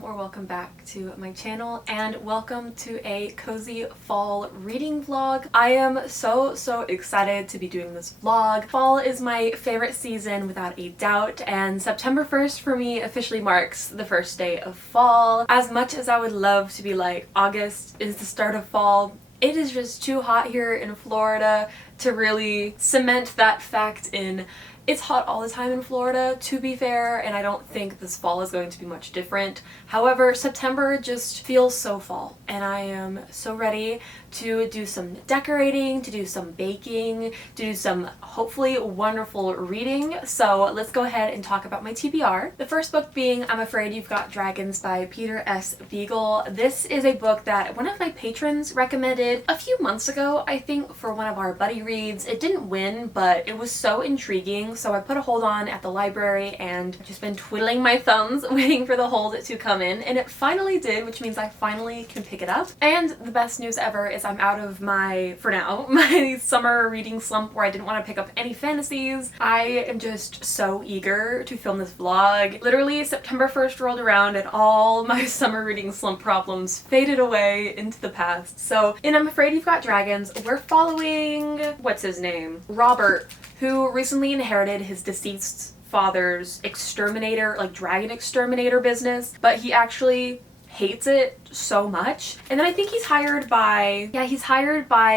Welcome back to my channel, and welcome to a cozy fall reading vlog. I am so excited to be doing this vlog. Fall is my favorite season without a doubt, and September 1st for me officially marks the first day of fall. As much as I would love to be like August is the start of fall, it is just too hot here in Florida to really cement that fact in. It's hot all the time in Florida, to be fair, and I don't think this fall is going to be much different. However, September just feels so fall, and I am so ready to do some decorating, to do some baking, to do some hopefully wonderful reading. So let's go ahead and talk about my TBR. The first book being I'm Afraid You've Got Dragons by Peter S. Beagle. This is a book that one of my patrons recommended a few months ago, I think, for one of our buddy reads. It didn't win, but it was so intriguing, so I put a hold on at the library and I've just been twiddling my thumbs waiting for the hold to come in, and it finally did, which means I finally can pick it up. And the best news ever is I'm out of my, for now, my summer reading slump where I didn't want to pick up any fantasies. I am just so eager to film this vlog. Literally September 1st rolled around and all my summer reading slump problems faded away into the past. So in I'm Afraid You've Got Dragons, we're following, what's his name? Robert, who recently inherited his deceased father's exterminator, like dragon exterminator business, but he actually hates it so much. And then I think he's hired by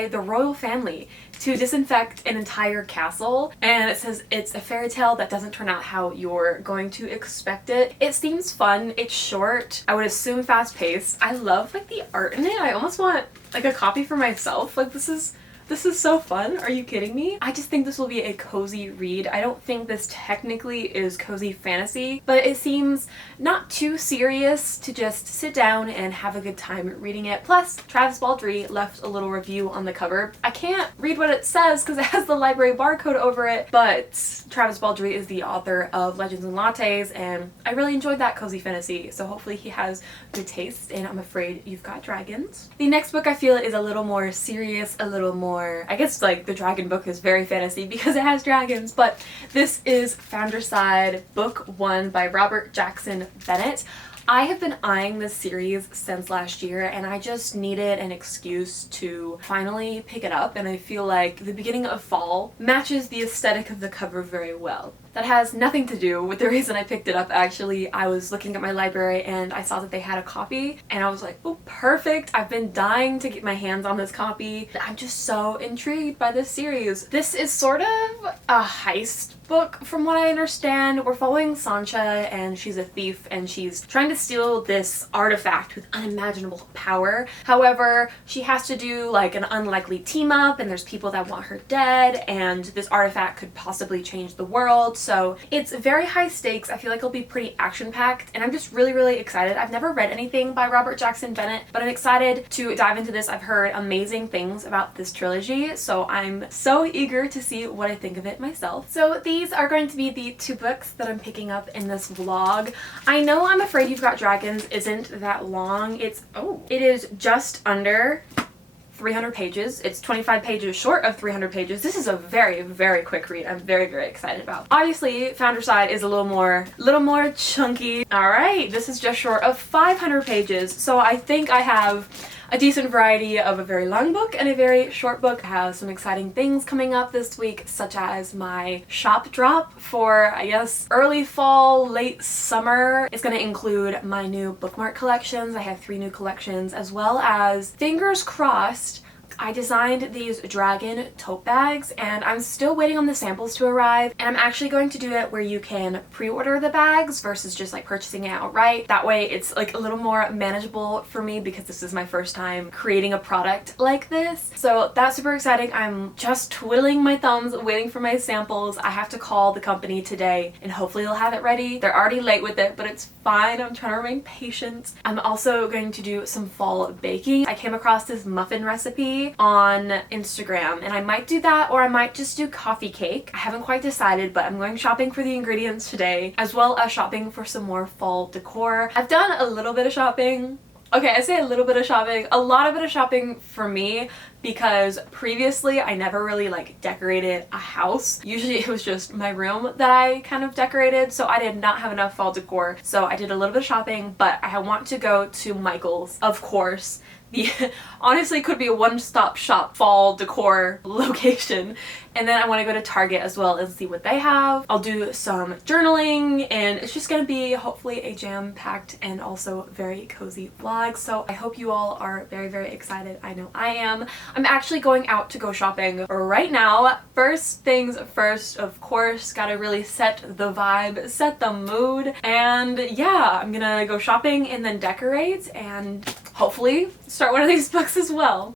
the royal family to disinfect an entire castle, and it says it's a fairy tale that doesn't turn out how you're going to expect it. It seems fun, it's short, I would assume fast paced. I love like the art in it. I almost want like a copy for myself. Like this is so fun. Are you kidding me? I just think this will be a cozy read. I don't think this technically is cozy fantasy, but it seems not too serious to just sit down and have a good time reading it. Plus, Travis Baldree left a little review on the cover. I can't read what it says because it has the library barcode over it, but Travis Baldree is the author of Legends and Lattes, and I really enjoyed that cozy fantasy, so hopefully he has good taste, and I'm Afraid You've Got Dragons. The next book I feel is a little more serious, a little more, I guess like the dragon book is very fantasy because it has dragons, but this is Foundryside Book 1 by Robert Jackson Bennett. I have been eyeing this series since last year, and I just needed an excuse to finally pick it up, and I feel like the beginning of fall matches the aesthetic of the cover very well. That has nothing to do with the reason I picked it up, actually. I was looking at my library and I saw that they had a copy, and I was like, oh, perfect! I've been dying to get my hands on this copy. I'm just so intrigued by this series. This is sort of a heist book from what I understand. We're following Sancha, and she's a thief, and she's trying to steal this artifact with unimaginable power. However, she has to do like an unlikely team up, and there's people that want her dead, and this artifact could possibly change the world. So it's very high stakes. I feel like it'll be pretty action-packed, and I'm just really excited. I've never read anything by Robert Jackson Bennett, but I'm excited to dive into this. I've heard amazing things about this trilogy, so I'm so eager to see what I think of it myself. So these are going to be the two books that I'm picking up in this vlog. I know I'm Afraid You've Got Dragons isn't that long. It is just under 300 pages. It's 25 pages short of 300 pages. This is a very quick read. I'm very excited about. Obviously, Foundryside is a little more chunky. All right, this is just short of 500 pages, so I think I have a decent variety of a very long book and a very short book. I have some exciting things coming up this week, such as my shop drop for, I guess, early fall, late summer. It's going to include my new bookmark collections. I have 3 new collections, as well as, fingers crossed, I designed these dragon tote bags, and I'm still waiting on the samples to arrive, and I'm actually going to do it where you can pre-order the bags versus just like purchasing it outright. That way it's like a little more manageable for me because this is my first time creating a product like this. So that's super exciting. I'm just twiddling my thumbs waiting for my samples. I have to call the company today and hopefully they'll have it ready. They're already late with it, but it's fine. I'm trying to remain patient. I'm also going to do some fall baking. I came across this muffin recipe recipe on Instagram, and I might do that or I might just do coffee cake. I haven't quite decided, but I'm going shopping for the ingredients today, as well as shopping for some more fall decor. I've done a little bit of shopping. Okay, I say a little bit of shopping, a lot of it of shopping for me, because previously I never really like decorated a house. Usually it was just my room that I kind of decorated, so I did not have enough fall decor. So I did a little bit of shopping, but I want to go to Michael's, of course. The honestly could be a one-stop shop fall decor location. And then I want to go to Target as well and see what they have. I'll do some journaling, and it's just gonna be hopefully a jam-packed and also very cozy vlog. So I hope you all are very, very excited. I know I am. I'm actually going out to go shopping right now. First things first, of course, gotta really set the vibe, set the mood. And yeah, I'm gonna go shopping and then decorate and hopefully start one of these books as well.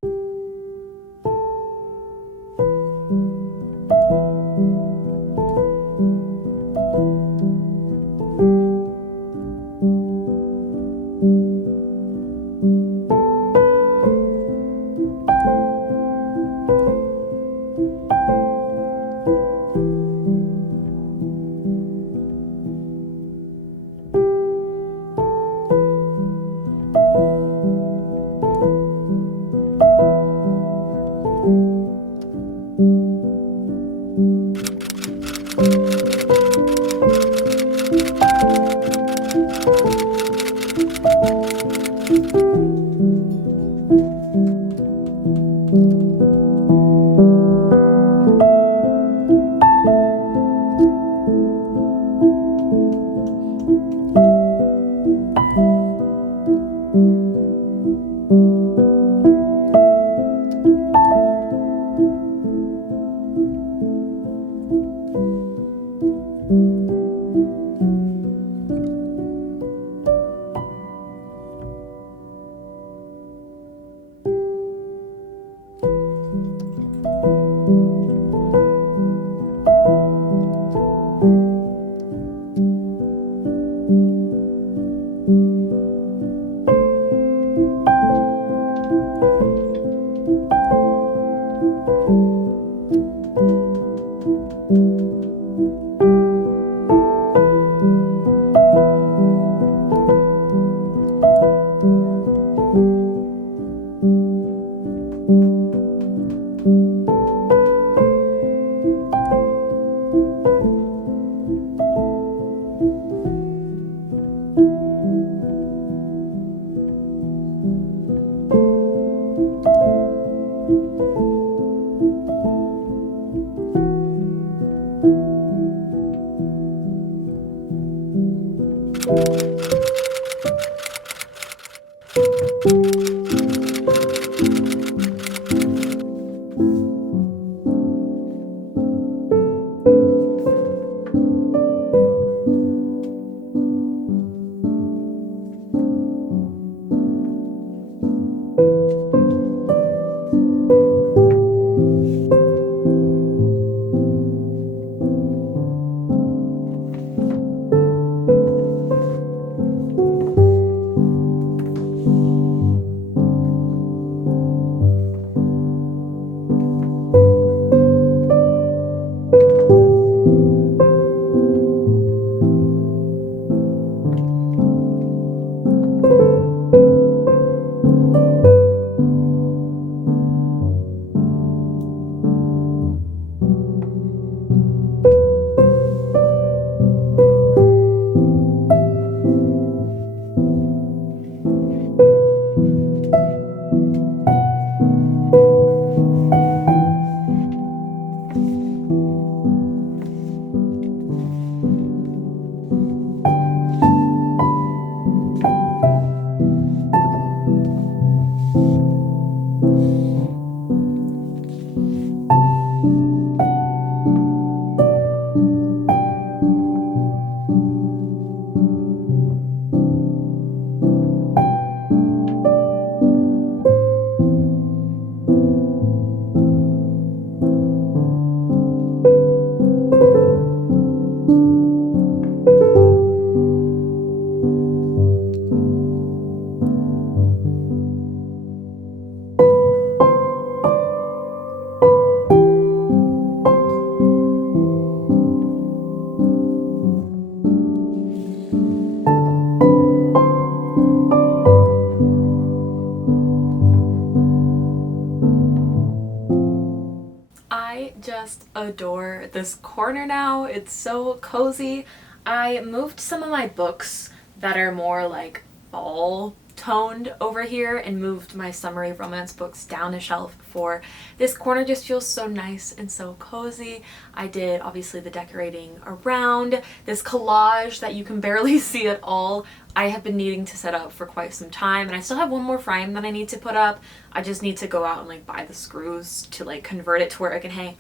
adore this corner now. It's so cozy. I moved some of my books that are more like fall toned over here and moved my summery romance books down a shelf for this corner. Just feels so nice and so cozy. I did obviously the decorating around this collage that you can barely see at all. I have been needing to set up for quite some time, and I still have one more frame that I need to put up. I just need to go out and like buy the screws to like convert it to where it can hang.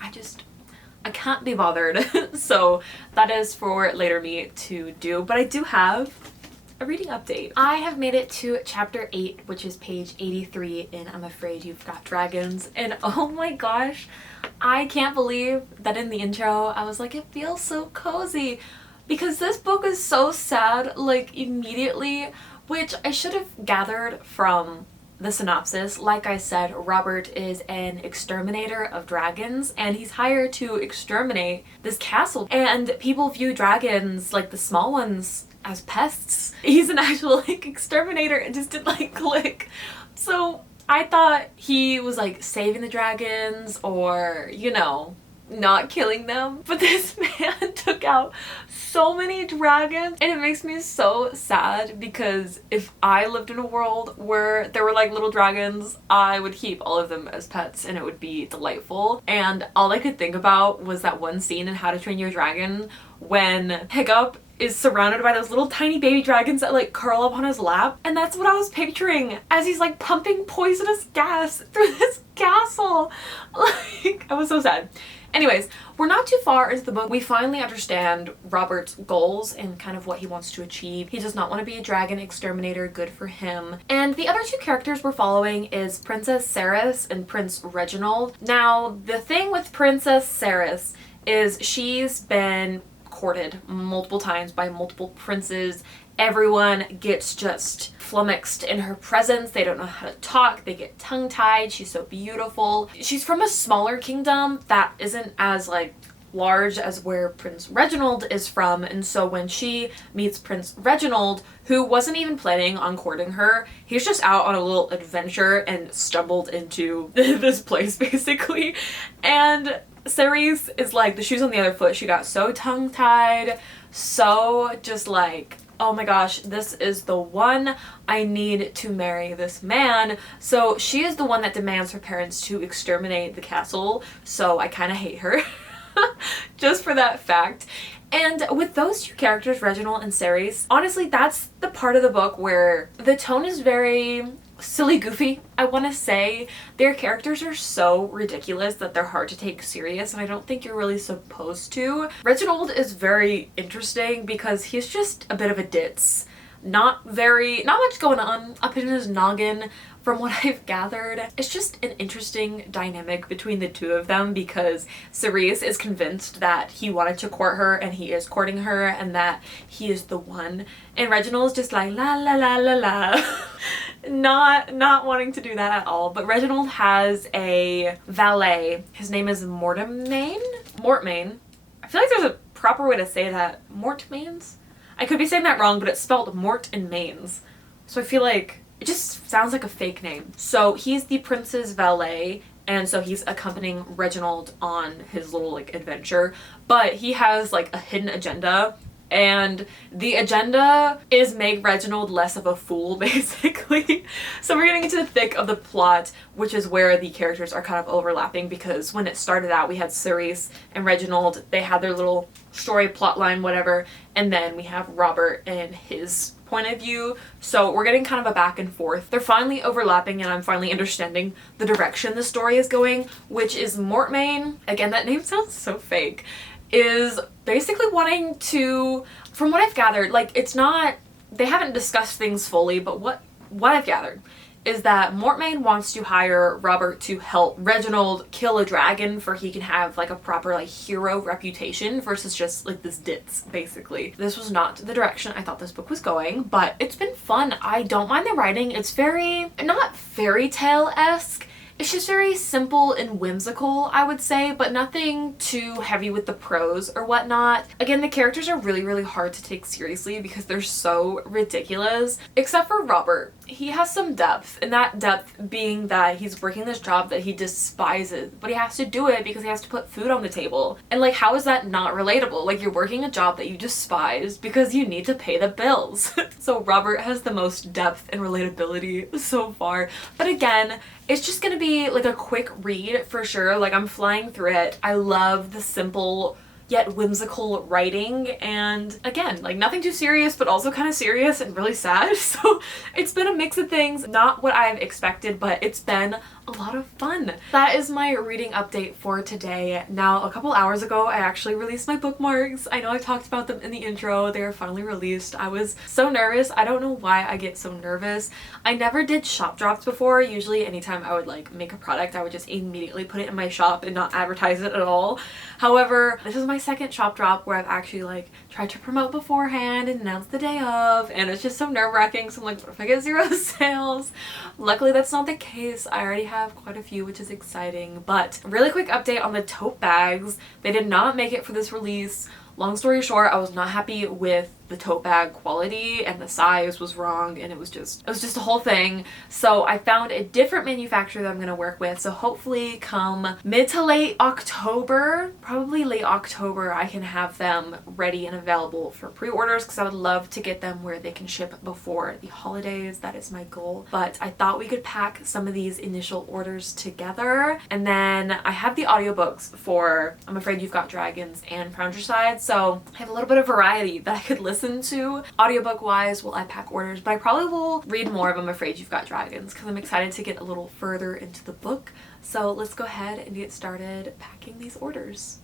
I can't be bothered. So that is for later me to do, but I do have a reading update. I have made it to chapter 8, which is page 83 in I'm Afraid You've Got Dragons, and oh my gosh, I can't believe that in the intro I was like, it feels so cozy, because this book is so sad like immediately, which I should have gathered from the synopsis. Like I said, Robert is an exterminator of dragons, and he's hired to exterminate this castle, and people view dragons, like the small ones, as pests. He's an actual like exterminator. It just didn't like click. So I thought he was like saving the dragons or, you know, not killing them, but this man took out so many dragons, and it makes me so sad because if I lived in a world where there were like little dragons, I would keep all of them as pets and it would be delightful. And all I could think about was that one scene in How to Train Your Dragon when Hiccup is surrounded by those little tiny baby dragons that like curl up on his lap, and that's what I was picturing as he's like pumping poisonous gas through this castle. Like, I was so sad. Anyways, we're not too far into the book. We finally understand Robert's goals and kind of what he wants to achieve. He does not want to be a dragon exterminator, good for him. And the other two characters we're following is Princess Saris and Prince Reginald. Now, the thing with Princess Saris is she's been courted multiple times by multiple princes. Everyone gets just flummoxed in her presence. They don't know how to talk. They get tongue-tied. She's so beautiful. She's from a smaller kingdom that isn't as like large as where Prince Reginald is from, and so when she meets Prince Reginald, who wasn't even planning on courting her, he's just out on a little adventure and stumbled into this place basically. And Ceres is like the shoes on the other foot. She got so tongue-tied, so just like, oh my gosh, this is the one. I need to marry this man. So she is the one that demands her parents to exterminate the castle. So I kind of hate her just for that fact. And with those two characters, Reginald and Ceres, honestly, that's the part of the book where the tone is very silly goofy, I want to say. Their characters are so ridiculous that they're hard to take serious, and I don't think you're really supposed to. Reginald is very interesting because he's just a bit of a ditz. Not much going on up in his noggin from what I've gathered. It's just an interesting dynamic between the two of them because Ceres is convinced that he wanted to court her and he is courting her and that he is the one. And Reginald is just like la la la la la. Not wanting to do that at all. But Reginald has a valet. His name is Mortmain? Mortmain. I feel like there's a proper way to say that. Mortmains? I could be saying that wrong, but it's spelled Mort and Mains. So I feel like it just sounds like a fake name. So he's the prince's valet, and so he's accompanying Reginald on his little like adventure. But he has like a hidden agenda, and the agenda is make Reginald less of a fool, basically. So we're getting into the thick of the plot, which is where the characters are kind of overlapping, because when it started out we had Ceres and Reginald, they had their little story plot line, whatever, and then we have Robert and his point of view. So we're getting kind of a back and forth. They're finally overlapping and I'm finally understanding the direction the story is going, which is Mortmain, again that name sounds so fake, is basically wanting to, from what I've gathered, like it's not, they haven't discussed things fully, but what I've gathered is that Mortmain wants to hire Robert to help Reginald kill a dragon for he can have like a proper like hero reputation versus just like this ditz, basically. This was not the direction I thought this book was going, but it's been fun. I don't mind the writing. It's very, not fairy tale-esque. It's just very simple and whimsical, I would say, but nothing too heavy with the prose or whatnot. Again, the characters are really, really hard to take seriously because they're so ridiculous, except for Robert. He has some depth, and that depth being that he's working this job that he despises, but he has to do it because he has to put food on the table. And like, how is that not relatable? Like, you're working a job that you despise because you need to pay the bills. So Robert has the most depth and relatability so far. But again, it's just gonna be like a quick read for sure. Like, I'm flying through it. I love the simple yet whimsical writing, and again, like, nothing too serious but also kind of serious and really sad. So it's been a mix of things, not what I've expected, but it's been a lot of fun. That is my reading update for today. Now, a couple hours ago, I actually released my bookmarks. I know I talked about them in the intro. They are finally released. I was so nervous. I don't know why I get so nervous. I never did shop drops before. Usually anytime I would like make a product, I would just immediately put it in my shop and not advertise it at all. However, this is my second shop drop where I've actually like tried to promote beforehand and announce the day of, and it's just so nerve-wracking. So I'm like, what if I get 0 sales? Luckily that's not the case. I already have quite a few, which is exciting. But really quick update on the tote bags. They did not make it for this release. Long story short, I was not happy with the tote bag quality, and the size was wrong, and it was just a whole thing. So I found a different manufacturer that I'm gonna work with. So hopefully come mid to late October, probably late October, I can have them ready and available for pre-orders, because I would love to get them where they can ship before the holidays. That is my goal. But I thought we could pack some of these initial orders together, and then I have the audiobooks for I'm Afraid You've Got Dragons and Foundryside, so I have a little bit of variety that I could listen to audiobook wise while I pack orders. But I probably will read more of I'm Afraid You've Got Dragons because I'm excited to get a little further into the book. So let's go ahead and get started packing these orders.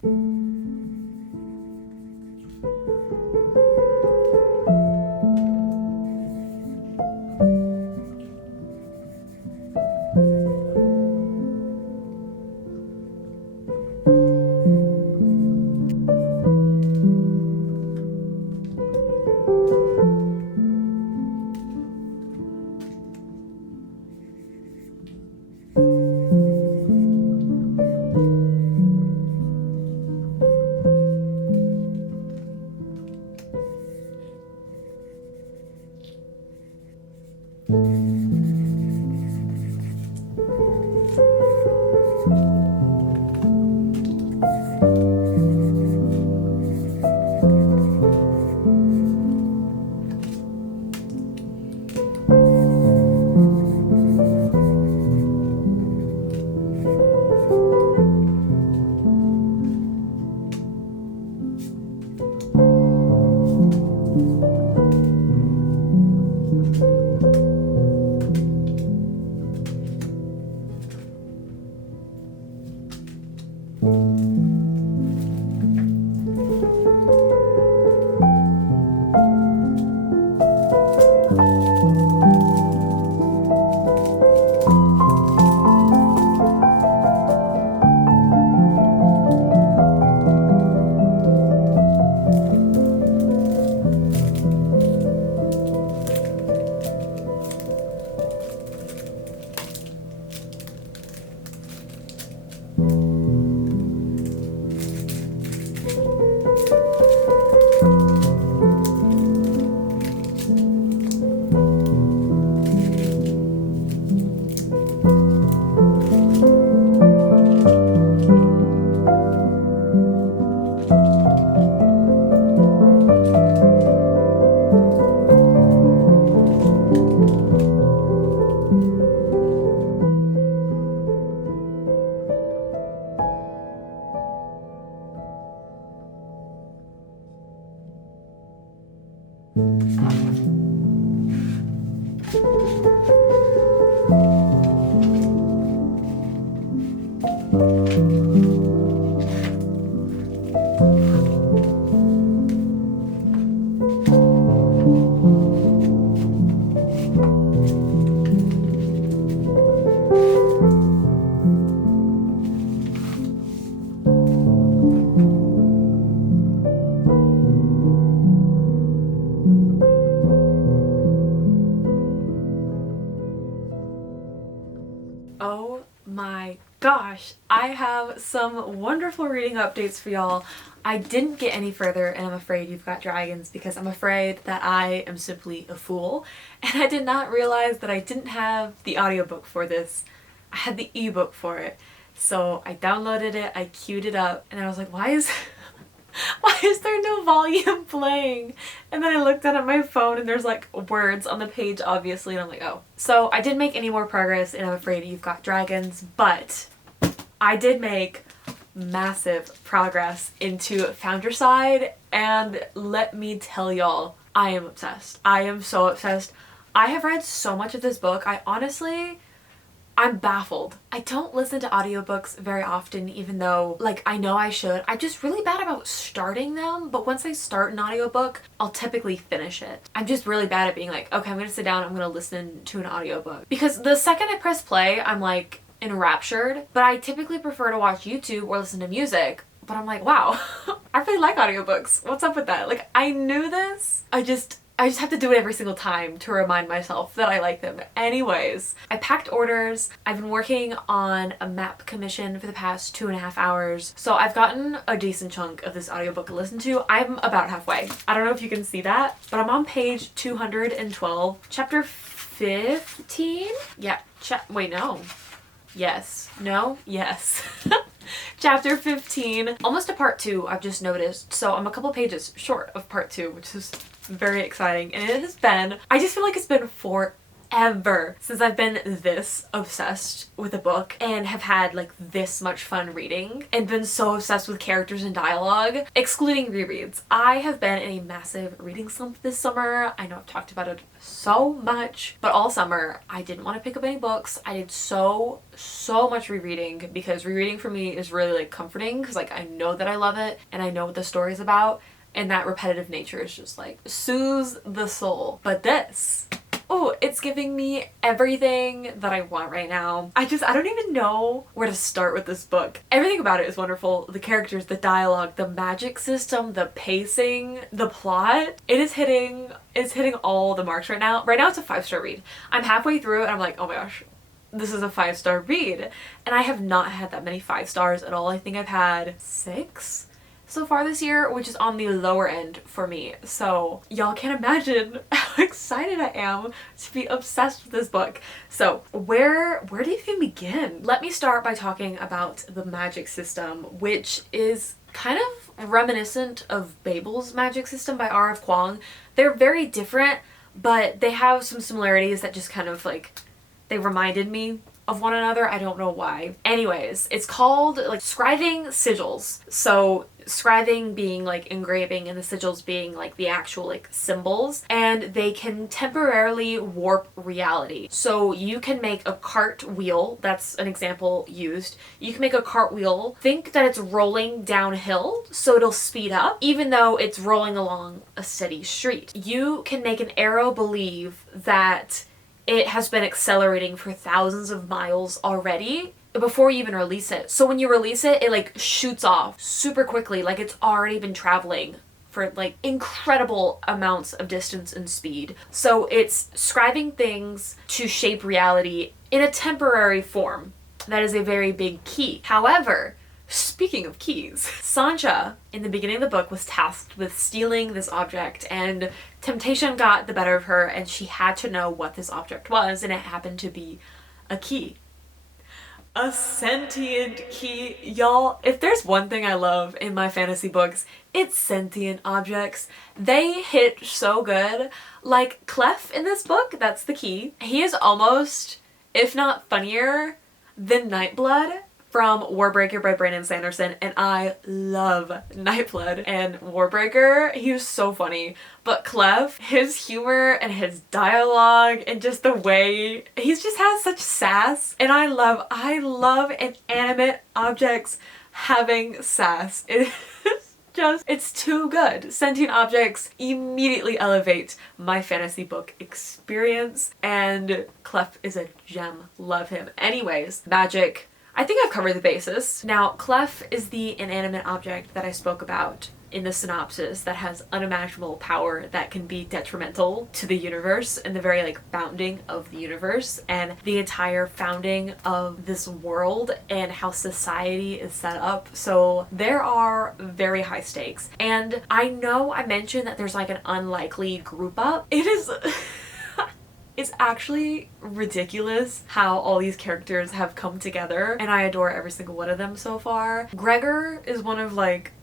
gosh, I have some wonderful reading updates for y'all. I didn't get any further in I'm Afraid You've Got Dragons because I'm afraid that I am simply a fool, and I did not realize that I didn't have the audiobook for this. I had the ebook for it. So I downloaded it, I queued it up, and I was like, why is there no volume playing? And then I looked down at my phone and there's like words on the page, obviously, and I'm like, oh. So I didn't make any more progress in I'm Afraid You've Got Dragons, but I did make massive progress into Foundryside, and let me tell y'all, I am obsessed. I am so obsessed. I have read so much of this book. I'm baffled. I don't listen to audiobooks very often, even though, like, I know I should. I'm just really bad about starting them, but once I start an audiobook, I'll typically finish it. I'm just really bad at being like, okay, I'm gonna sit down, I'm gonna listen to an audiobook. Because the second I press play, I'm like enraptured, but I typically prefer to watch YouTube or listen to music. But I'm like, wow, I really like audiobooks. What's up with that? Like, I knew this. I just have to do it every single time to remind myself that I like them. Anyways, I packed orders. I've been working on a map commission for the past 2.5 hours. So I've gotten a decent chunk of this audiobook to listen to. I'm about halfway. I don't know if you can see that, but I'm on page 212, chapter 15? Yeah, wait, no. Yes. No? Yes. Chapter 15. Almost to part 2, I've just noticed. So I'm a couple pages short of part 2, which is very exciting. And it has been, I just feel like it's been forever since I've been this obsessed with a book and have had like this much fun reading and been so obsessed with characters and dialogue, excluding rereads. I have been in a massive reading slump this summer. I know I've talked about it so much, but all summer I didn't want to pick up any books. I did so much rereading because rereading for me is really like comforting because like I know that I love it and I know what the story's about, and that repetitive nature is just like soothes the soul. But this, oh, it's giving me everything that I want right now. I don't even know where to start with this book. Everything about it is wonderful. The characters, the dialogue, the magic system, the pacing, the plot. It's hitting all the marks right now. Right now it's a 5-star read. I'm halfway through and I'm like, oh my gosh, this is a 5-star read. And I have not had that many 5 stars at all. I think I've had 6 so far this year, which is on the lower end for me. So y'all can't imagine how excited I am to be obsessed with this book. So where do you even begin? Let me start by talking about the magic system, which is kind of reminiscent of Babel's magic system by R.F. Kuang. They're very different, but they have some similarities that just kind of like, they reminded me of one another. I don't know why. Anyways, it's called like scribing sigils. So scribing being like engraving and the sigils being like the actual like symbols, and they can temporarily warp reality. So you can make a cartwheel, that's an example used. You can make a cartwheel, think that it's rolling downhill so it'll speed up even though it's rolling along a steady street. You can make an arrow believe that it has been accelerating for thousands of miles already before you even release it. So when you release it, it like shoots off super quickly, like it's already been traveling for like incredible amounts of distance and speed. So it's scribing things to shape reality in a temporary form. That is a very big key. However, speaking of keys, Sancha in the beginning of the book was tasked with stealing this object, and temptation got the better of her and she had to know what this object was, and it happened to be a key. A sentient key. Y'all, if there's one thing I love in my fantasy books, it's sentient objects. They hit so good. Like Clef in this book, that's the key. He is almost, if not funnier, than Nightblood from Warbreaker by Brandon Sanderson, and I love Nightblood and Warbreaker. He was so funny. But Clef, his humor and his dialogue and just the way he just has such sass, and I love inanimate objects having sass. It's too good. Sentient objects immediately elevate my fantasy book experience, and Clef is a gem. Love him. Anyways, magic. I think I've covered the basis. Now, Clef is the inanimate object that I spoke about in the synopsis that has unimaginable power that can be detrimental to the universe and the very like founding of the universe and the entire founding of this world and how society is set up. So there are very high stakes. And I know I mentioned that there's like an unlikely group up. It is it's actually ridiculous how all these characters have come together, and I adore every single one of them so far. Gregor is one of like,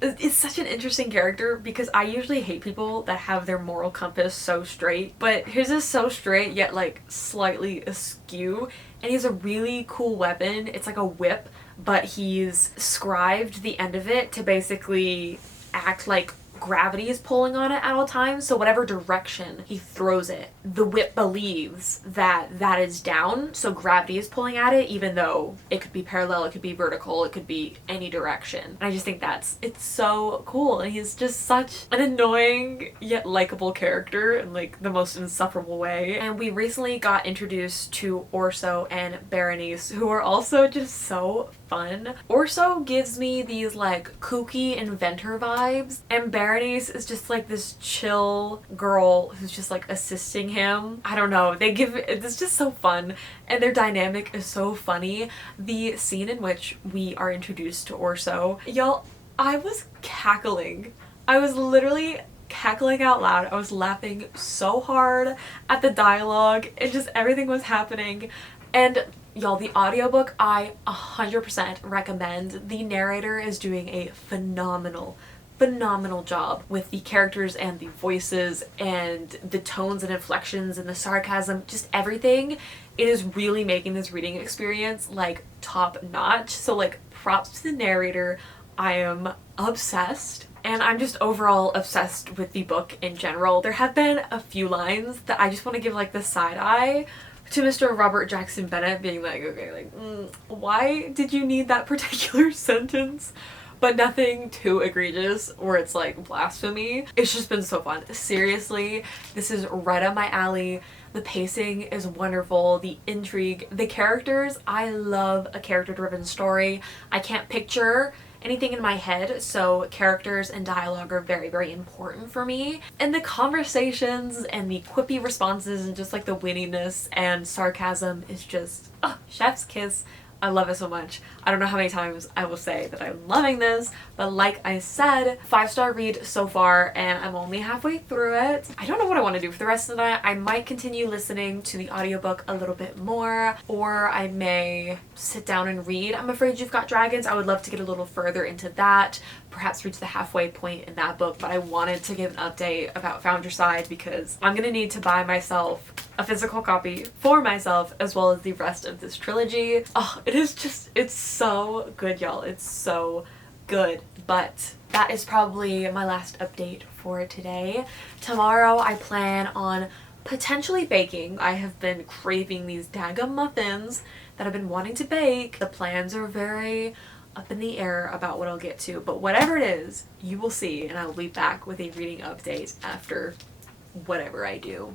it's such an interesting character because I usually hate people that have their moral compass so straight, but his is so straight yet like slightly askew, and he has a really cool weapon. It's like a whip, but he's scribed the end of it to basically act like gravity is pulling on it at all times, so whatever direction he throws it, the whip believes that that is down, so gravity is pulling at it, even though it could be parallel, it could be vertical, it could be any direction. And I just think it's so cool, and he's just such an annoying yet likable character in like the most insufferable way. And we recently got introduced to Orso and Berenice, who are also just so fun. Orso gives me these like kooky inventor vibes, and Berenice is just like this chill girl who's just like assisting him. I don't know, it's just so fun, and their dynamic is so funny. The scene in which we are introduced to Orso, y'all, I was cackling. I was literally cackling out loud. I was laughing so hard at the dialogue and just everything was happening. And y'all, the audiobook I 100% recommend. The narrator is doing a phenomenal job with the characters and the voices and the tones and inflections and the sarcasm, just everything. It is really making this reading experience like top notch. So like props to the narrator. I am obsessed. And I'm just overall obsessed with the book in general. There have been a few lines that I just want to give like the side eye to Mr. Robert Jackson Bennett, being like, okay, like, why did you need that particular sentence? But nothing too egregious or it's like blasphemy. It's just been so fun. Seriously, this is right up my alley. The pacing is wonderful, the intrigue, the characters. I love a character-driven story. I can't picture anything in my head, so characters and dialogue are very, very important for me. And the conversations and the quippy responses and just like the wittiness and sarcasm is just, chef's kiss. I love it so much. I don't know how many times I will say that I'm loving this, but like I said, 5-star read so far, and I'm only halfway through it. I don't know what I want to do for the rest of the night. I might continue listening to the audiobook a little bit more, or I may sit down and read I'm Afraid You've Got Dragons. I would love to get a little further into that, perhaps reach the halfway point in that book, but I wanted to give an update about Foundryside because I'm gonna need to buy myself a physical copy for myself as well as the rest of this trilogy. Oh, it's so good, y'all. It's so good. But that is probably my last update for today. Tomorrow I plan on potentially baking. I have been craving these daggum muffins that I've been wanting to bake. The plans are very up in the air about what I'll get to, but whatever it is, you will see, and I will be back with a reading update after whatever I do.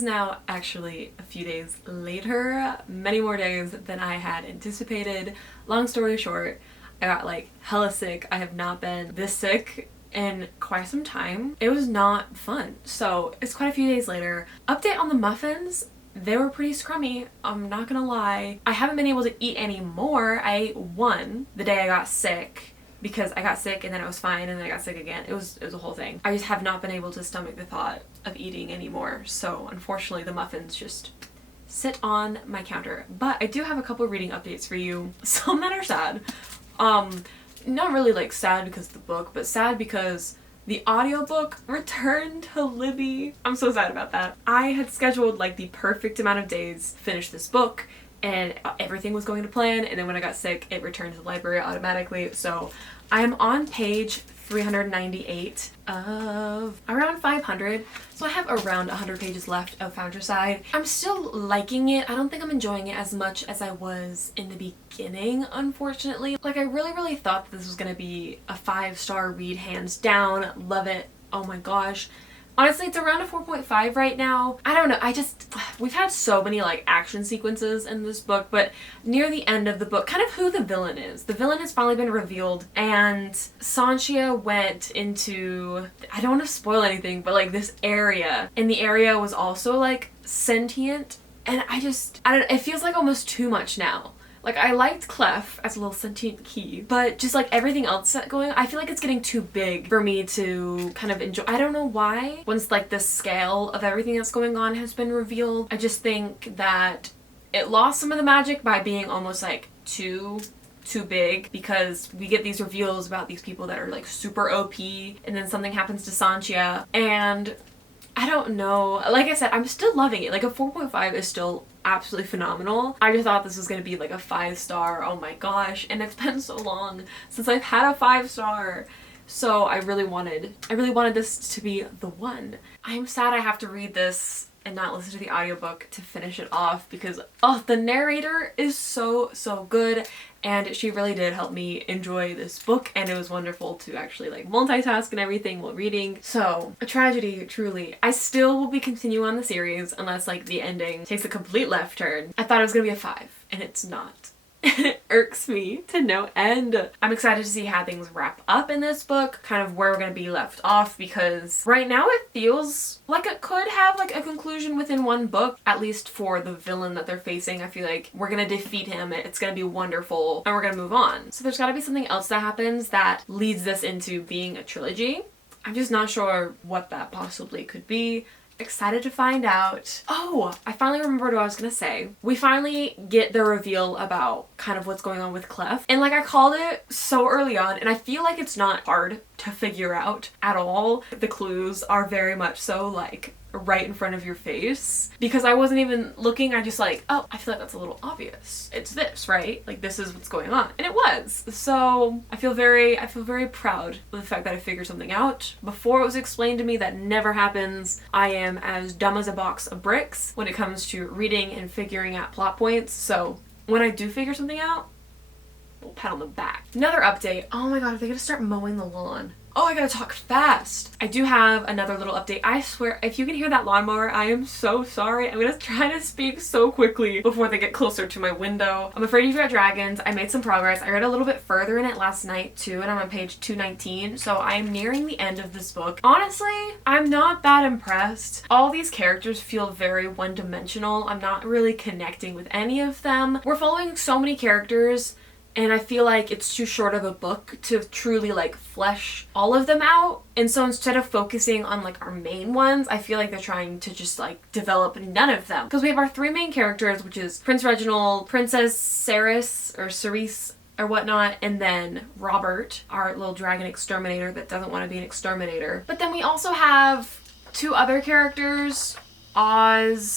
Now actually a few days later, many more days than I had anticipated. Long story short, I got like hella sick. I have not been this sick in quite some time. It was not fun. So it's quite a few days later. Update on the muffins. They were pretty scrummy, I'm not gonna lie. I haven't been able to eat any more. I ate one the day I got sick, because I got sick and then I was fine and then I got sick again. It was a whole thing. I just have not been able to stomach the thought of eating anymore. So unfortunately the muffins just sit on my counter. But I do have a couple reading updates for you. Some that are sad. Not really like sad because of the book, but sad because the audiobook returned to Libby. I'm so sad about that. I had scheduled like the perfect amount of days to finish this book, and everything was going to plan, and then when I got sick it returned to the library automatically. So I am on page 398 of around 500, so I have around 100 pages left of Foundryside. I'm still liking it. I don't think I'm enjoying it as much as I was in the beginning, unfortunately. Like I really thought that this was gonna be a 5-star read, hands down. Love it. Oh my gosh. Honestly, it's around a 4.5 right now. I don't know, we've had so many like action sequences in this book, but near the end of the book, kind of who the villain is. The villain has finally been revealed, and Sanchia went into, I don't want to spoil anything, but like this area, and the area was also like sentient, and I don't know, it feels like almost too much now. Like, I liked Clef as a little sentient key, but just like everything else going, I feel like it's getting too big for me to kind of enjoy. I don't know why. Once like the scale of everything that's going on has been revealed, I just think that it lost some of the magic by being almost like too big, because we get these reveals about these people that are like super OP, and then something happens to Sanchia, and I don't know. Like I said, I'm still loving it. Like a 4.5 is still absolutely phenomenal. I just thought this was gonna be like a 5-star. Oh my gosh. And it's been so long since I've had a 5-star. So I really wanted this to be the one. I'm sad I have to read this and not listen to the audiobook to finish it off, because oh, the narrator is so good, and she really did help me enjoy this book, and it was wonderful to actually like multitask and everything while reading. So a tragedy, truly. I still will be continuing on the series unless like the ending takes a complete left turn. I thought it was gonna be a 5 and it's not. It irks me to no end. I'm excited to see how things wrap up in this book, kind of where we're gonna be left off, because right now it feels like it could have like a conclusion within one book, at least for the villain that they're facing. I feel like we're gonna defeat him, it's gonna be wonderful, and we're gonna move on. So there's gotta be something else that happens that leads this into being a trilogy. I'm just not sure what that possibly could be. Excited to find out. Oh, I finally remembered what I was gonna say. We finally get the reveal about kind of what's going on with Clef. And like I called it so early on, and I feel like it's not hard to figure out at all. The clues are very much so like right in front of your face, because I wasn't even looking. I just like, oh, I feel like that's a little obvious. It's this, right? Like this is what's going on. And it was. So I feel very proud of the fact that I figured something out before it was explained to me. That never happens. I am as dumb as a box of bricks when it comes to reading and figuring out plot points. So when I do figure something out, we'll pat on the back. Another update. Oh my god, are they gonna start mowing the lawn? Oh, I gotta talk fast. I do have another little update. I swear, if you can hear that lawnmower, I am so sorry. I'm gonna try to speak so quickly before they get closer to my window. I'm Afraid You've Got Dragons. I made some progress. I read a little bit further in it last night too, and I'm on page 219, so I'm nearing the end of this book. Honestly, I'm not that impressed. All these characters feel very one-dimensional. I'm not really connecting with any of them. We're following so many characters, and I feel like it's too short of a book to truly like flesh all of them out. And so instead of focusing on like our main ones, I feel like they're trying to just like develop none of them. Because we have our three main characters, which is Prince Reginald, Princess Cerise or whatnot, and then Robert, our little dragon exterminator that doesn't want to be an exterminator. But then we also have two other characters, Ostwald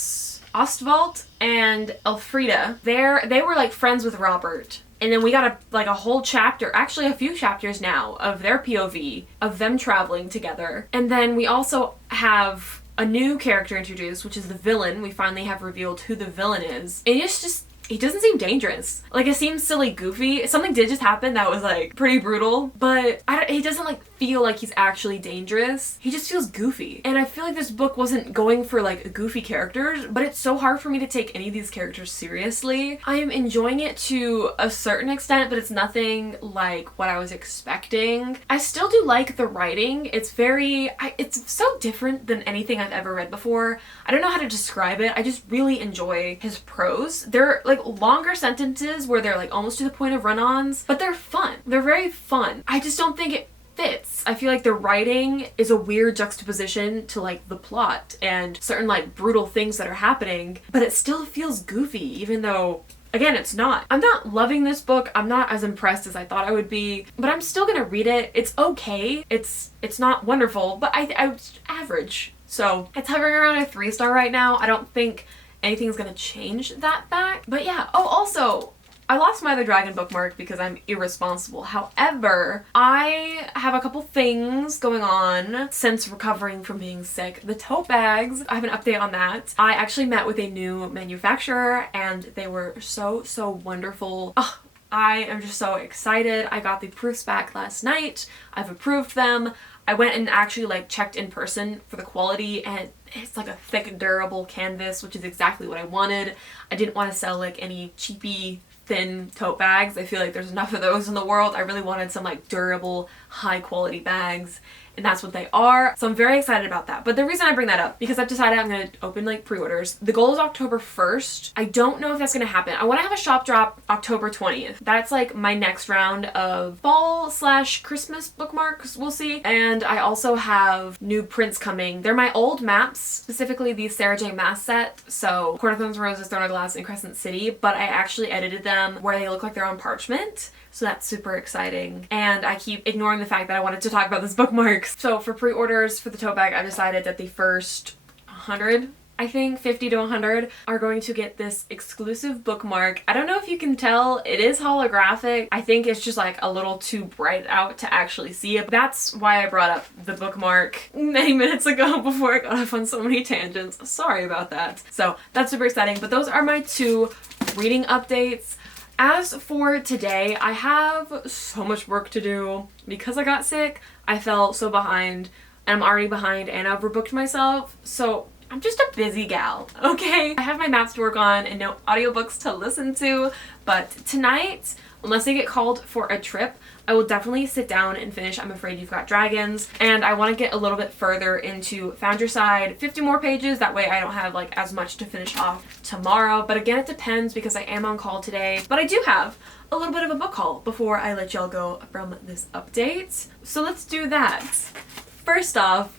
and Elfrida. They were like friends with Robert. And then we got a whole chapter, actually a few chapters now, of their POV, of them traveling together. And then we also have a new character introduced, which is the villain. We finally have revealed who the villain is. And it's just, he doesn't seem dangerous. Like, it seems silly goofy. Something did just happen that was like pretty brutal, but he doesn't like feel like he's actually dangerous. He just feels goofy. And I feel like this book wasn't going for like goofy characters, but it's so hard for me to take any of these characters seriously. I am enjoying it to a certain extent, but it's nothing like what I was expecting. I still do like the writing. It's it's so different than anything I've ever read before. I don't know how to describe it. I just really enjoy his prose. They're like longer sentences where they're like almost to the point of run-ons, but they're fun. They're very fun. I just don't think it fits. I feel like the writing is a weird juxtaposition to like the plot and certain like brutal things that are happening, but it still feels goofy, even though again, it's not. I'm not loving this book. I'm not as impressed as I thought I would be, but I'm still gonna read it. It's okay. It's not wonderful, but I was average. So it's hovering around a 3-star right now. I don't think anything's gonna change that back. But yeah. Oh, also, I lost my other dragon bookmark because I'm irresponsible. However, I have a couple things going on since recovering from being sick. The tote bags, I have an update on that. I actually met with a new manufacturer and they were so wonderful. Oh, I am just so excited. I got the proofs back last night. I've approved them. I went and actually like checked in person for the quality, and it's like a thick, durable canvas, which is exactly what I wanted. I didn't want to sell like any cheapy thin tote bags. I feel like there's enough of those in the world. I really wanted some like durable, high quality bags, and that's what they are. So I'm very excited about that. But the reason I bring that up, because I've decided I'm going to open like pre-orders. The goal is October 1st. I don't know if that's going to happen. I want to have a shop drop October 20th. That's like my next round of fall/Christmas bookmarks. We'll see. And I also have new prints coming. They're my old maps, specifically the Sarah J. Maas set. So Court of Thorns and Roses, Throne of Glass, and Crescent City. But I actually edited them where they look like they're on parchment. So that's super exciting. And I keep ignoring the fact that I wanted to talk about this bookmark. So for pre-orders for the tote bag, I decided that the first 100, I think 50 to 100, are going to get this exclusive bookmark. I don't know if you can tell, it is holographic. I think it's just like a little too bright out to actually see it. That's why I brought up the bookmark many minutes ago before I got off on so many tangents. Sorry about that. So that's super exciting. But those are my 2 reading updates. As for today, I have so much work to do. Because I got sick, I felt so behind, and I'm already behind and I overbooked myself, so I'm just a busy gal, okay? I have my maps to work on and no audiobooks to listen to, but tonight, unless I get called for a trip, I will definitely sit down and finish I'm Afraid You've Got Dragons, and I want to get a little bit further into Foundryside, 50 more pages, that way I don't have like as much to finish off tomorrow. But again, it depends because I am on call today, but I do have a little bit of a book haul before I let y'all go from this update. So let's do that. First off,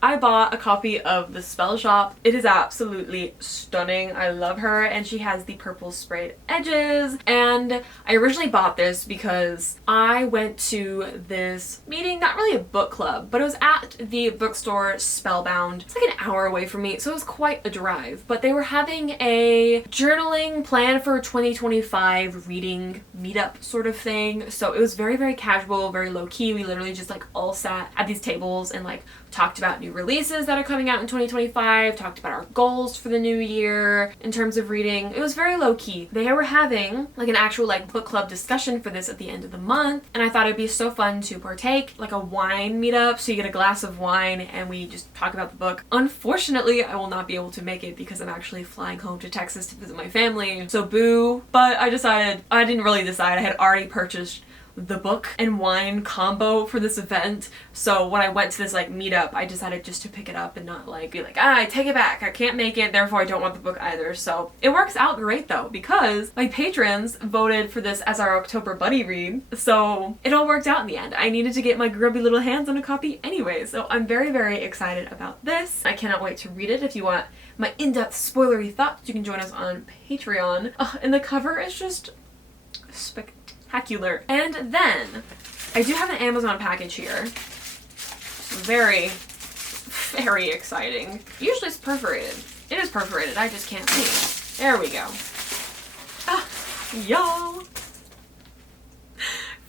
I bought a copy of The Spell Shop. It is absolutely stunning. I love her, and she has the purple sprayed edges. And I originally bought this because I went to this meeting, not really a book club, but it was at the bookstore Spellbound. It's like an hour away from me, so it was quite a drive. But they were having a journaling plan for 2025 reading meetup sort of thing. So it was very, very casual, very low key. We literally just like all sat at these tables and like talked about new releases that are coming out in 2025, talked about our goals for the new year in terms of reading. It was very low key. They were having like an actual like book club discussion for this at the end of the month, and I thought it'd be so fun to partake, like a wine meetup, so you get a glass of wine and we just talk about the book. Unfortunately, I will not be able to make it because I'm actually flying home to Texas to visit my family, so boo. But I didn't really decide. I had already purchased the book and wine combo for this event, so when I went to this like meetup, I decided just to pick it up and not like be like, I take it back, I can't make it, therefore I don't want the book either. So it works out great though, because my patrons voted for this as our October buddy read, so it all worked out in the end. I needed to get my grubby little hands on a copy anyway, so I'm very, very excited about this. I cannot wait to read it. If you want my in-depth spoilery thoughts, you can join us on Patreon. And the cover is just spectacular. And then I do have an Amazon package here. Very, very exciting. Usually it's perforated. It is perforated, I just can't see. There we go. Y'all.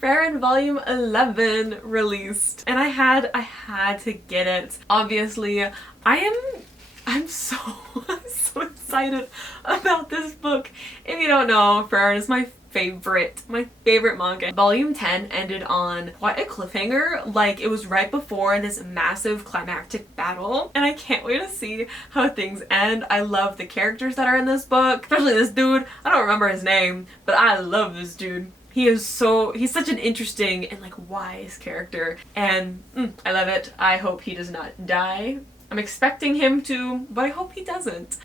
Farron Volume 11 released, and I had to get it. Obviously, I'm so excited about this book. If you don't know, Farron is my favorite manga. Volume 10 ended on quite a cliffhanger. Like, it was right before this massive climactic battle, and I can't wait to see how things end. I love the characters that are in this book, especially this dude. I don't remember his name, but I love this dude. He's such an interesting and like wise character, and I love it. I hope he does not die. I'm expecting him to, but I hope he doesn't.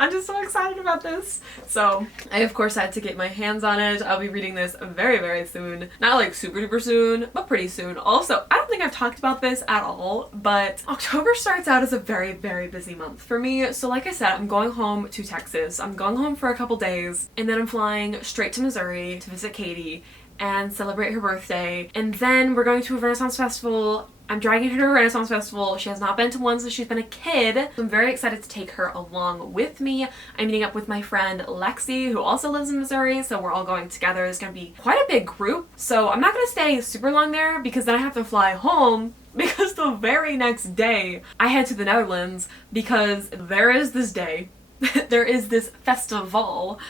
I'm just so excited about this. So I of course had to get my hands on it. I'll be reading this very, very soon. Not like super duper soon, but pretty soon. Also, I don't think I've talked about this at all, but October starts out as a very, very busy month for me. So like I said, I'm going home to Texas. I'm going home for a couple days, and then I'm flying straight to Missouri to visit Katie and celebrate her birthday. And then we're going to a Renaissance festival. I'm dragging her to a Renaissance festival. She has not been to one since she's been a kid. So I'm very excited to take her along with me. I'm meeting up with my friend Lexi, who also lives in Missouri, so we're all going together. It's gonna be quite a big group. So I'm not gonna stay super long there because then I have to fly home, because the very next day I head to the Netherlands because there is this day, there is this festival,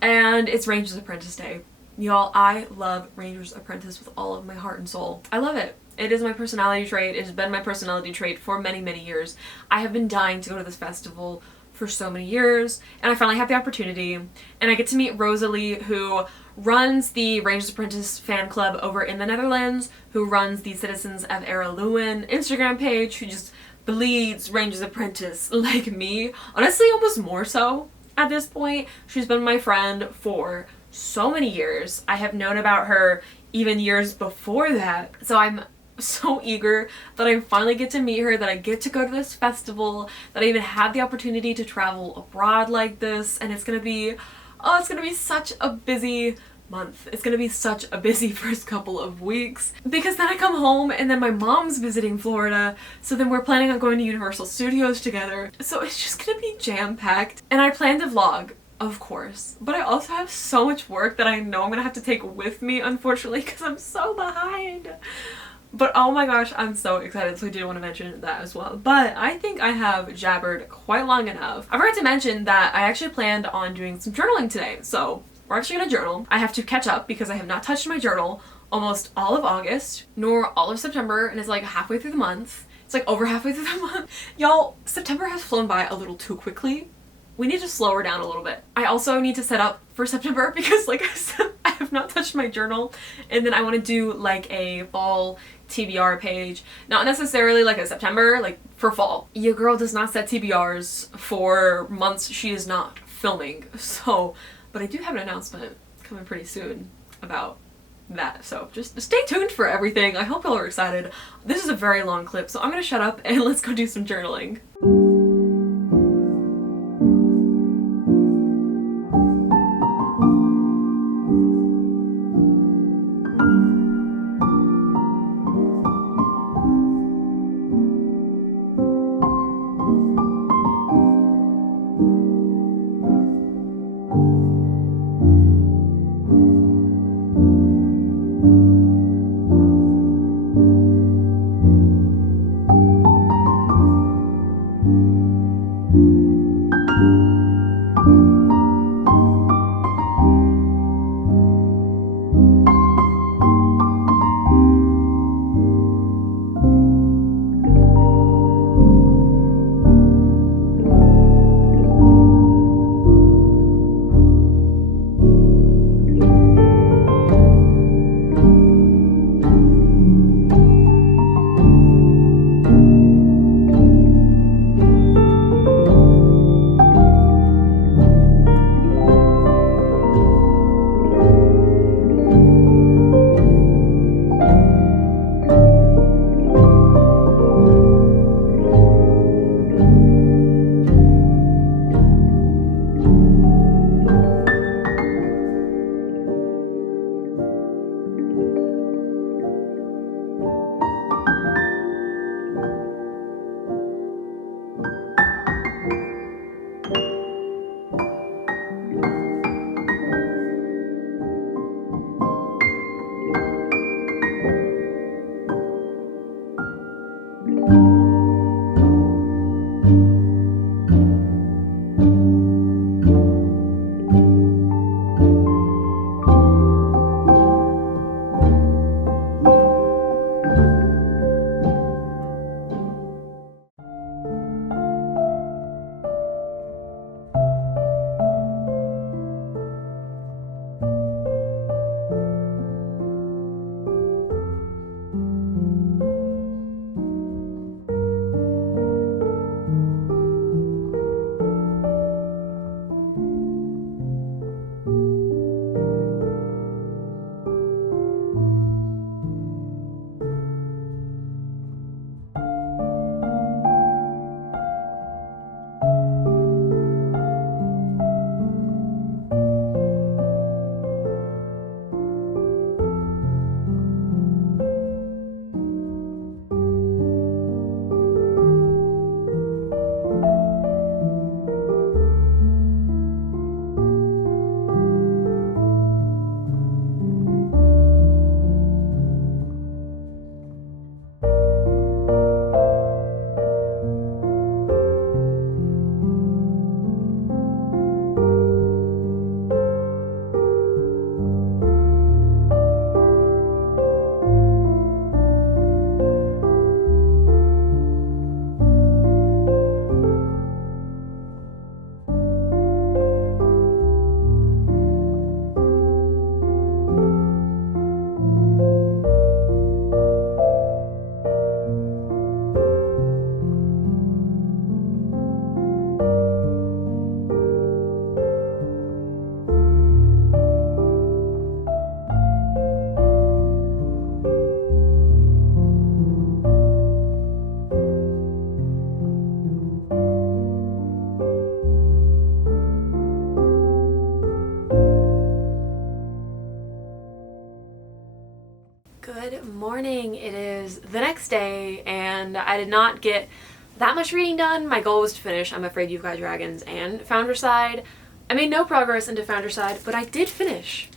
and it's Ranger's Apprentice Day. Y'all, I love Ranger's Apprentice with all of my heart and soul. I love it. It is my personality trait. It has been my personality trait for many, many years. I have been dying to go to this festival for so many years, and I finally have the opportunity, and I get to meet Rosalie, who runs the Ranger's Apprentice fan club over in the Netherlands, who runs the Citizens of Era Lewin Instagram page, who just bleeds Ranger's Apprentice like me. Honestly, almost more so at this point. She's been my friend for so many years. I have known about her even years before that. So I'm so eager that I finally get to meet her, that I get to go to this festival, that I even have the opportunity to travel abroad like this, and it's gonna be such a busy month. It's gonna be such a busy first couple of weeks, because then I come home and then my mom's visiting Florida, so then we're planning on going to Universal Studios together. So it's just gonna be jam-packed, and I plan to vlog, of course, but I also have so much work that I know I'm gonna have to take with me, unfortunately, because I'm so behind. But oh my gosh, I'm so excited, so I did want to mention that as well. But I think I have jabbered quite long enough. I forgot to mention that I actually planned on doing some journaling today, so we're actually gonna journal. I have to catch up because I have not touched my journal almost all of August, nor all of September, and it's like halfway through the month. It's like over halfway through the month. Y'all, September has flown by a little too quickly. We need to slow her down a little bit. I also need to set up for September because, like I said, I have not touched my journal, and then I want to do like a fall TBR page. Not necessarily like a September, like for fall. Your girl does not set TBRs for months she is not filming, so, but I do have an announcement coming pretty soon about that. So just stay tuned for everything. I hope y'all are excited. This is a very long clip, so I'm gonna shut up and let's go do some journaling. Good morning. It is the next day and I did not get that much reading done. My goal was to finish I'm Afraid You've Got Dragons and Foundryside. I made no progress into Foundryside, but I did finish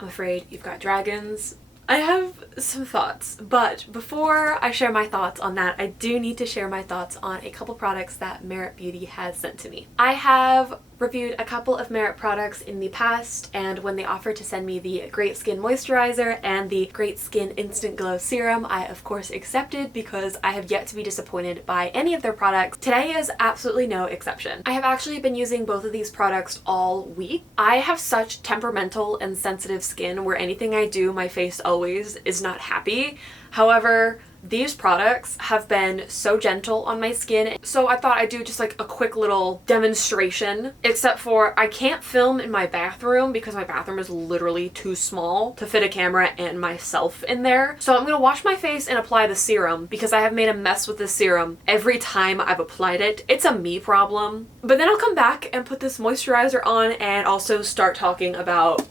I'm Afraid You've Got Dragons. I have some thoughts, but before I share my thoughts on that, I do need to share my thoughts on a couple products that Merit Beauty has sent to me. I have reviewed a couple of Merit products in the past, and when they offered to send me the Great Skin Moisturizer and the Great Skin Instant Glow Serum, I of course accepted because I have yet to be disappointed by any of their products. Today is absolutely no exception. I have actually been using both of these products all week. I have such temperamental and sensitive skin where anything I do, my face always is not happy. However, These products have been so gentle on my skin, so I thought I'd do just like a quick little demonstration, except for I can't film in my bathroom because my bathroom is literally too small to fit a camera and myself in there. So I'm gonna wash my face and apply the serum because I have made a mess with the serum every time I've applied it. It's a me problem. But then I'll come back and put this moisturizer on and also start talking about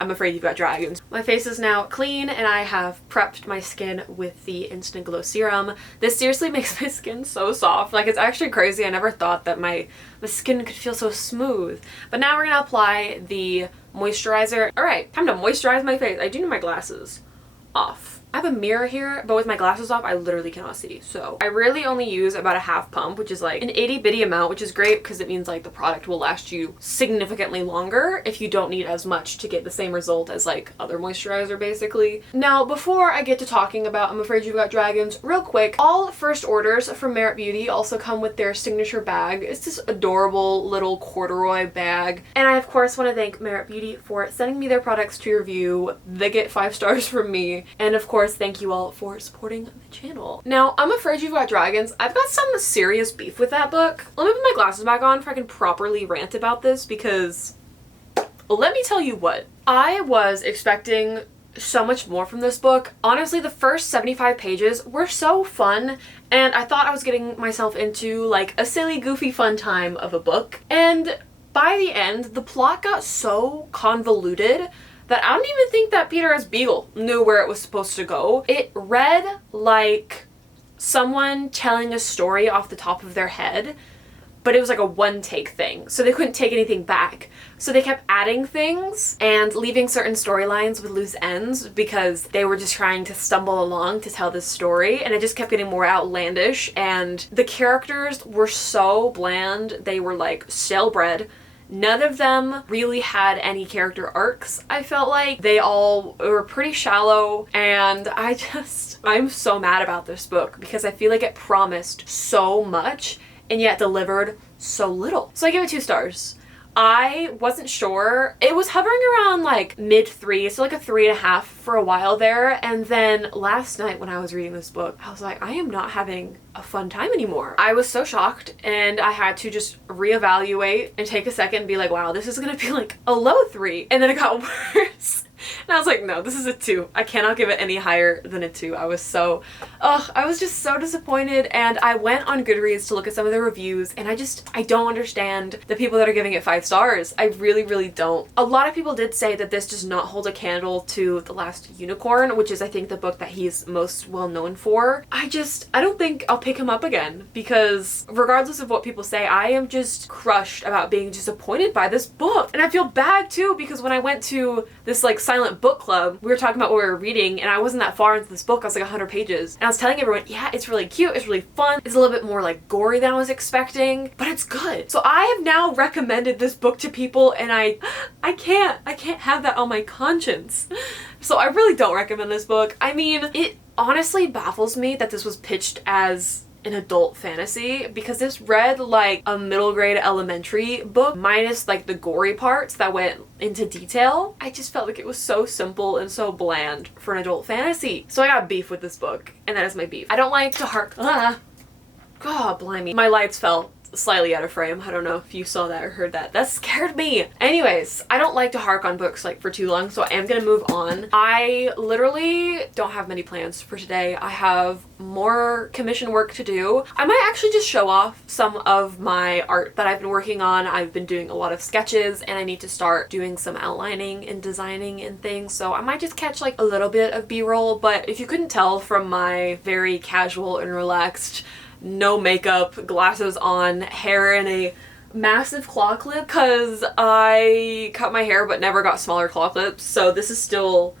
I'm Afraid You've Got Dragons. My face is now clean and I have prepped my skin with the Instant Glow Serum. This seriously makes my skin so soft. Like, it's actually crazy. I never thought that my skin could feel so smooth. But now we're gonna apply the moisturizer. All right, time to moisturize my face. I do need my glasses off. I have a mirror here, but with my glasses off, I literally cannot see. So I really only use about a half pump, which is like an itty bitty amount, which is great because it means like the product will last you significantly longer if you don't need as much to get the same result as like other moisturizer basically. Now, before I get to talking about I'm Afraid You've Got Dragons, real quick, all first orders from Merit Beauty also come with their signature bag. It's this adorable little corduroy bag. And I of course want to thank Merit Beauty for sending me their products to review. They get 5 stars from me. And of course, thank you all for supporting the channel. Now, I'm Afraid You've Got Dragons. I've got some serious beef with that book. Let me put my glasses back on if I can properly rant about this because let me tell you what. I was expecting so much more from this book. Honestly, the first 75 pages were so fun and I thought I was getting myself into like a silly, goofy, fun time of a book. And by the end, the plot got so convoluted that I don't even think that Peter S. Beagle knew where it was supposed to go. It read like someone telling a story off the top of their head, but it was like a one-take thing, so they couldn't take anything back. So they kept adding things and leaving certain storylines with loose ends because they were just trying to stumble along to tell this story, and it just kept getting more outlandish, and the characters were so bland. They were like stale bread. None of them really had any character arcs, I felt like. They all were pretty shallow, and I'm so mad about this book because I feel like it promised so much and yet delivered so little. So I give it 2 stars. I wasn't sure. It was hovering around like mid-3, so like a 3.5 for a while there. And then last night when I was reading this book, I was like, I am not having a fun time anymore. I was so shocked and I had to just reevaluate and take a second and be like, wow, this is gonna be like a low 3. And then it got worse. And I was like, no, this is a 2. I cannot give it any higher than a 2. I was just so disappointed, and I went on Goodreads to look at some of the reviews, and I don't understand the people that are giving it 5 stars. I really, really don't. A lot of people did say that this does not hold a candle to The Last Unicorn, which is I think the book that he's most well known for. I don't think I'll pick him up again because regardless of what people say, I am just crushed about being disappointed by this book. And I feel bad too because when I went to this like silent book club, we were talking about what we were reading, and I wasn't that far into this book. I was like 100 pages, and I was telling everyone, yeah, it's really cute, it's really fun, it's a little bit more like gory than I was expecting, but it's good. So I have now recommended this book to people, and I can't have that on my conscience. So I really don't recommend this book. I mean, it honestly baffles me that this was pitched as an adult fantasy because this read like a middle grade elementary book minus like the gory parts that went into detail. I just felt like it was so simple and so bland for an adult fantasy. So I got beef with this book, and that is my beef. I don't like to God blimey. My lights fell slightly out of frame. I don't know if you saw that or heard that. That scared me. Anyways, I don't like to hark on books like for too long, so I am gonna move on. I literally don't have many plans for today. I have more commission work to do. I might actually just show off some of my art that I've been working on. I've been doing a lot of sketches and I need to start doing some outlining and designing and things, so I might just catch like a little bit of B-roll. But if you couldn't tell from my very casual and relaxed, no makeup, glasses on, hair in a massive claw clip, because I cut my hair but never got smaller claw clips, so this is still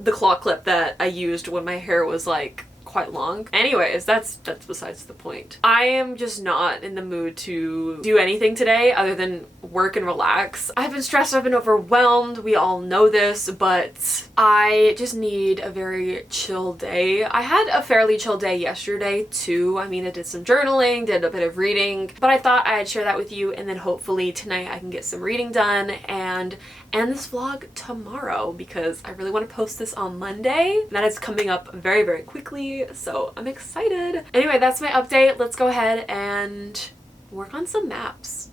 the claw clip that I used when my hair was like quite long. Anyways, that's besides the point. I am just not in the mood to do anything today other than work and relax. I've been stressed, I've been overwhelmed, we all know this, but I just need a very chill day. I had a fairly chill day yesterday too. I mean, I did some journaling, did a bit of reading, but I thought I'd share that with you, and then hopefully tonight I can get some reading done and end this vlog tomorrow because I really want to post this on Monday. That is coming up very, very quickly. finally, so I'm excited. Anyway, that's my update. Let's go ahead and work on some maps.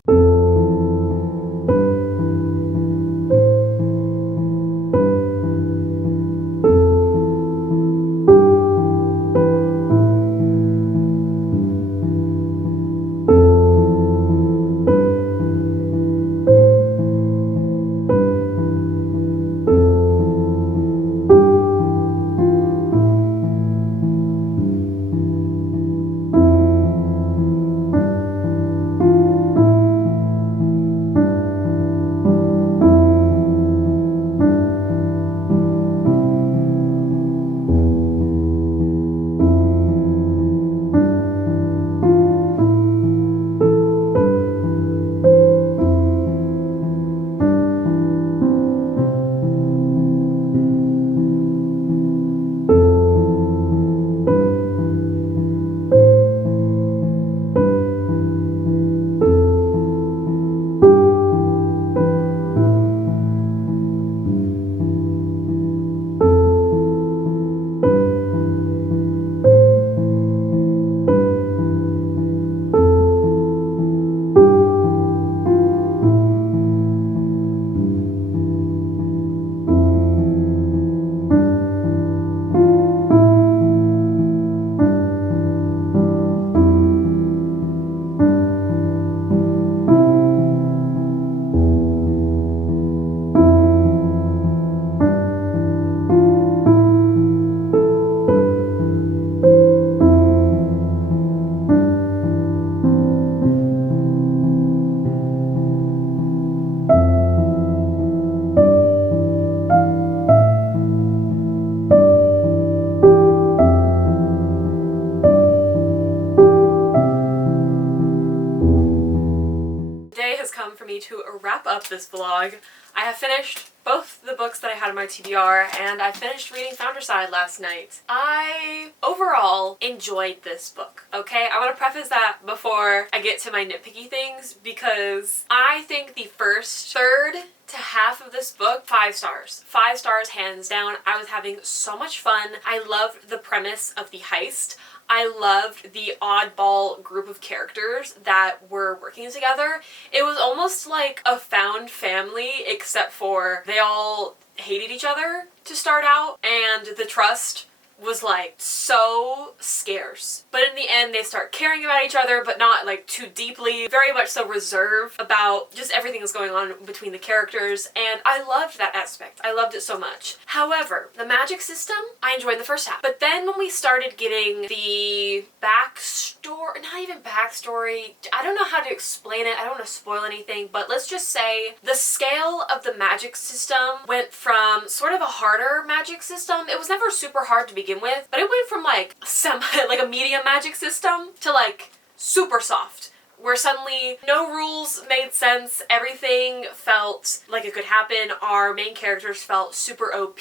To wrap up this vlog, I have finished both the books that I had in my TBR, and I finished reading Foundryside last night. I overall enjoyed this book, okay? I want to preface that before I get to my nitpicky things, because I think the first third to half of this book, 5 stars. 5 stars hands down. I was having so much fun. I loved the premise of the heist. I loved the oddball group of characters that were working together. It was almost like a found family, except for they all hated each other to start out, and the trust was like so scarce. But in the end they start caring about each other, but not like too deeply, very much so reserved about just everything that's going on between the characters, and I loved that aspect. I loved it so much. However, the magic system, I enjoyed the first half. But then when we started getting the backstory, not even backstory, I don't know how to explain it, I don't want to spoil anything, but let's just say the scale of the magic system went from sort of a harder magic system. It was never super hard to begin with, but it went from like like a medium magic system to like super soft, where suddenly no rules made sense, everything felt like it could happen, our main characters felt super OP,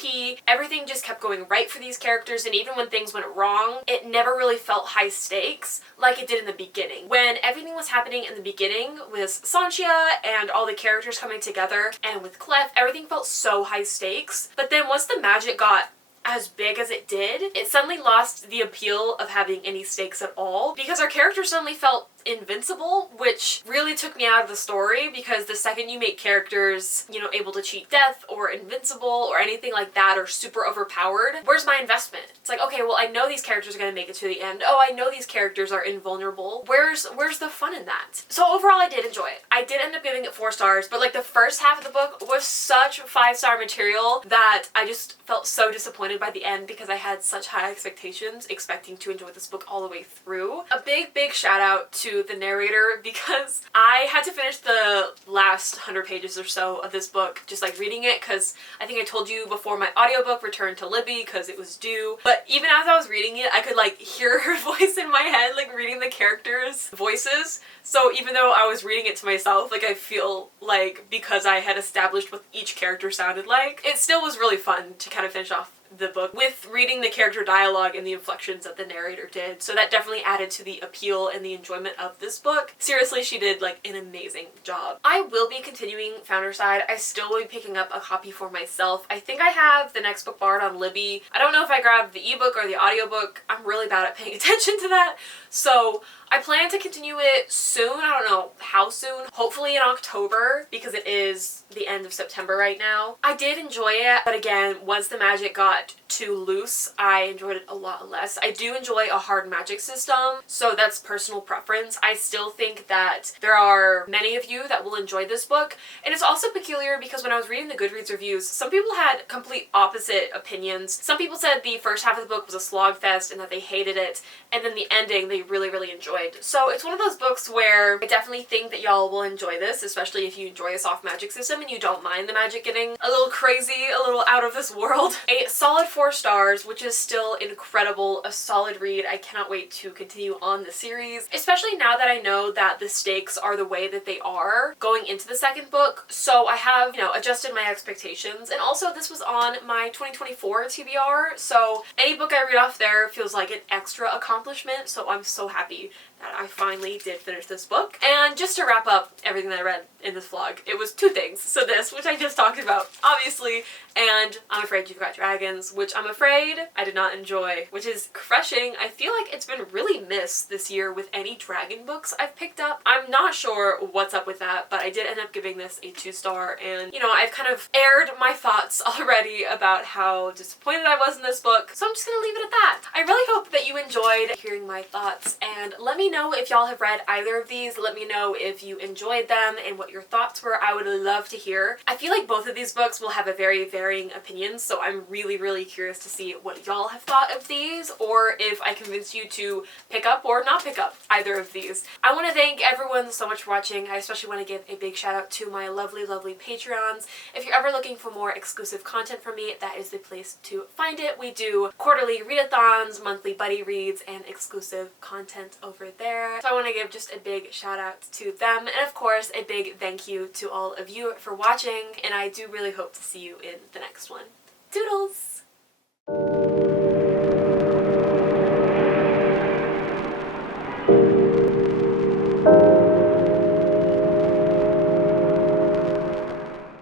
everything just kept going right for these characters, and even when things went wrong, it never really felt high stakes like it did in the beginning. When everything was happening in the beginning with Sanchia and all the characters coming together, and with Clef, everything felt so high stakes, but then once the magic got as big as it did, it suddenly lost the appeal of having any stakes at all, because our characters suddenly felt invincible, which really took me out of the story, because the second you make characters, you know, able to cheat death or invincible or anything like that, or super overpowered, where's my investment? It's like, okay, well, I know these characters are gonna make it to the end. Oh, I know these characters are invulnerable. Where's the fun in that? So overall, I did enjoy it. I did end up giving it 4 stars, but like the first half of the book was such 5-star material that I just felt so disappointed by the end, because I had such high expectations, expecting to enjoy this book all the way through. A big shout out to the narrator, because I had to finish the last 100 pages or so of this book just like reading it, because I think I told you before, my audiobook returned to Libby because it was due, but even as I was reading it, I could like hear her voice in my head, like reading the characters' voices. So even though I was reading it to myself, like I feel like because I had established what each character sounded like, it still was really fun to kind of finish off the book with reading the character dialogue and the inflections that the narrator did. So that definitely added to the appeal and the enjoyment of this book. Seriously, she did like an amazing job. I will be continuing Foundryside. I still will be picking up a copy for myself. I think I have the next book borrowed on Libby. I don't know if I grabbed the ebook or the audiobook. I'm really bad at paying attention to that. So I plan to continue it soon. I don't know how soon. Hopefully in October, because it is the end of September right now. I did enjoy it, but again, once the magic got too loose, I enjoyed it a lot less. I do enjoy a hard magic system, so that's personal preference. I still think that there are many of you that will enjoy this book, and it's also peculiar because when I was reading the Goodreads reviews, some people had complete opposite opinions. Some people said the first half of the book was a slog fest and that they hated it, and then the ending they really enjoyed. So it's one of those books where I definitely think that y'all will enjoy this, especially if you enjoy a soft magic system and you don't mind the magic getting a little crazy, a little out of this world. A solid 4 stars, which is still incredible, a solid read. I cannot wait to continue on the series, especially now that I know that the stakes are the way that they are going into the second book. So I have, you know, adjusted my expectations, and also this was on my 2024 TBR, so any book I read off there feels like an extra accomplishment, so I'm so happy that I finally did finish this book. And just to wrap up everything that I read in this vlog, it was 2 things. So this, which I just talked about, obviously, and I'm Afraid You've Got Dragons, which I'm afraid I did not enjoy, which is crushing. I feel like it's been really missed this year with any dragon books I've picked up. I'm not sure what's up with that, but I did end up giving this a 2-star, and you know, I've kind of aired my thoughts already about how disappointed I was in this book, so I'm just gonna leave it at that. I really hope that you enjoyed hearing my thoughts, and let me know if y'all have read either of these. Let me know if you enjoyed them and what your thoughts were. I would love to hear. I feel like both of these books will have a very varying opinions, so I'm really curious to see what y'all have thought of these, or if I convinced you to pick up or not pick up either of these. I want to thank everyone so much for watching. I especially want to give a big shout out to my lovely Patreons. If you're ever looking for more exclusive content from me, that is the place to find it. We do quarterly read-a-thons, monthly buddy reads, and exclusive content over there. So I want to give just a big shout out to them, and of course a big thank you to all of you for watching, and I do really hope to see you in the next one. Toodles!